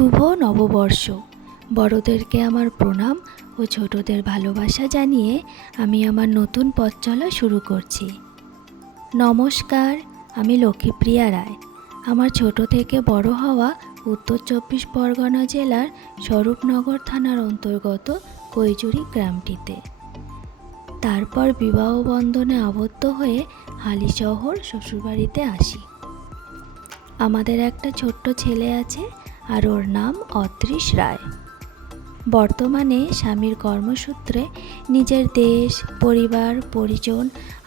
শুভ নববর্ষ। বড়দেরকে আমার প্রণাম ও ছোটদের ভালোবাসা জানিয়ে আমি আমার নতুন পথ চলা শুরু করছি। নমস্কার, আমি লক্ষ্মীপ্রিয়া রায়। আমার ছোট থেকে বড় হওয়া উত্তর 24 পরগনা জেলার স্বরূপনগর থানার অন্তর্গত কৈজুরি গ্রামটিতে। তারপর বিবাহ বন্ধনে আবদ্ধ হয়ে হালিশহর শ্বশুরবাড়িতে আসি। আমাদের একটা ছোট্ট ছেলে আছে, আর ওর নাম অত্রিশ রায়। বর্তমানে স্বামীর কর্মসূত্রে নিজের দেশ, পরিবার, পরিজন,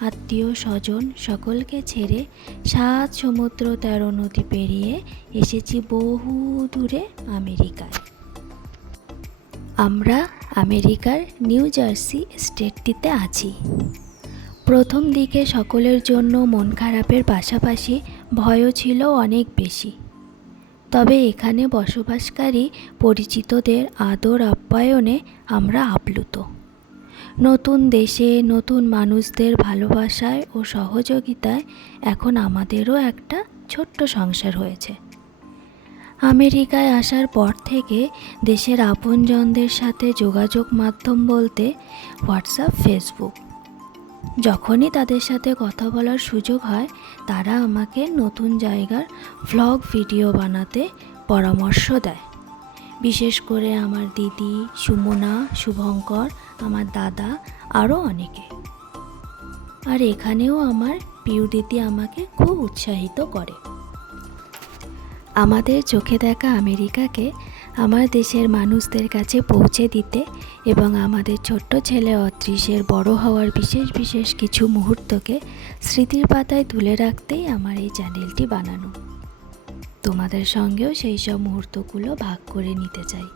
আত্মীয় স্বজন সকলকে ছেড়ে 7 সমুদ্র 13 নদী পেরিয়ে এসেছি বহু দূরে আমেরিকায়। আমরা আমেরিকার নিউ জার্সি স্টেটটিতে আছি। প্রথম দিকে সকলের জন্য মন খারাপের পাশাপাশি ভয়ও ছিল অনেক বেশি। তবে এখানে বসবাসকারী পরিচিতদের আদর আপ্যায়নে আমরা আপ্লুত। নতুন দেশে নতুন মানুষদের ভালোবাসায় ও সহযোগিতায় এখন আমাদেরও একটা ছোট্ট সংসার হয়েছে। আমেরিকায় আসার পর থেকে দেশের আপনজনদের সাথে যোগাযোগ মাধ্যম বলতে হোয়াটসঅ্যাপ, ফেসবুক। যখনই তাদের সাথে কথা বলার সুযোগ হয়, তারা আমাকে নতুন জায়গার ভ্লগ ভিডিও বানাতে পরামর্শ দেয়। বিশেষ করে আমার দিদি, সুমনা, শুভঙ্কর, আমার দাদা, আরও অনেকে। আর এখানেও আমার পিউ দিদি আমাকে খুব উৎসাহিত করে। আমাদের চোখে দেখা আমেরিকাকে আমার দেশের মানুষদের কাছে পৌঁছে দিতে এবং আমাদের ছোট্ট ছেলে অত্রিশের বড় হওয়ার বিশেষ বিশেষ কিছু মুহূর্তকে স্মৃতির পাতায় তুলে রাখতেই আমার এই চ্যানেলটি বানানো। তোমাদের সঙ্গেও সেই সব মুহূর্তগুলো ভাগ করে নিতে চাই।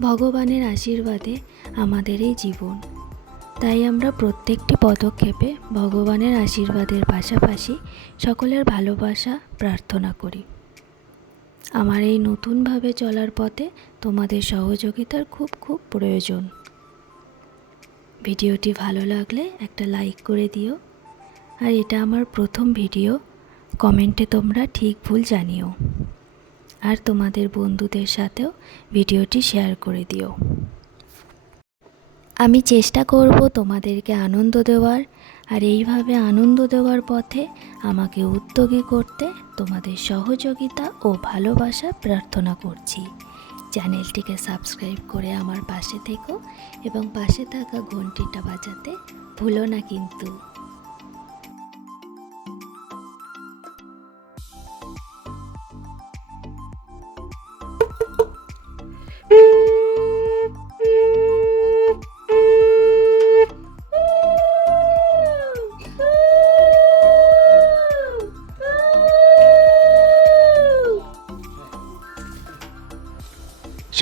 ভগবানের আশীর্বাদে আমাদের এই জীবন, তাই আমরা প্রত্যেকটি পদক্ষেপে ভগবানের আশীর্বাদের পাশাপাশি সকলের ভালোবাসা প্রার্থনা করি। আমার এই নতুনভাবে চলার পথে তোমাদের সহযোগিতার খুব প্রয়োজন। ভিডিওটি ভালো লাগলে একটা লাইক করে দিও। আর এটা আমার প্রথম ভিডিও, কমেন্টে তোমরা ঠিক ভুল জানিও। আর তোমাদের বন্ধুদের সাথেও ভিডিওটি শেয়ার করে দিও। আমি চেষ্টা করব তোমাদেরকে আনন্দ দেওয়ার, আর এইভাবে আনন্দ দেওয়ার পথে আমাকে উদ্যোগী করতে তোমাদের সহযোগিতা ও ভালোবাসা প্রার্থনা করছি। চ্যানেলটিকে সাবস্ক্রাইব করে আমার পাশে থেকো এবং পাশে থাকা ঘন্টিটা বাজাতে ভুলো না কিন্তু।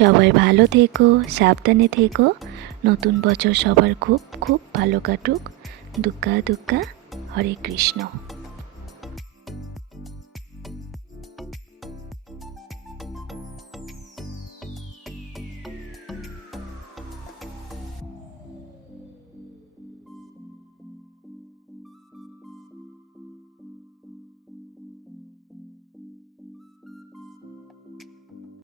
সবাই ভালো থেকো, সাবধানে থেকো। নতুন বছর সবার খুব ভালো কাটুক। দুগ্গা দুগ্গা, হরে কৃষ্ণ।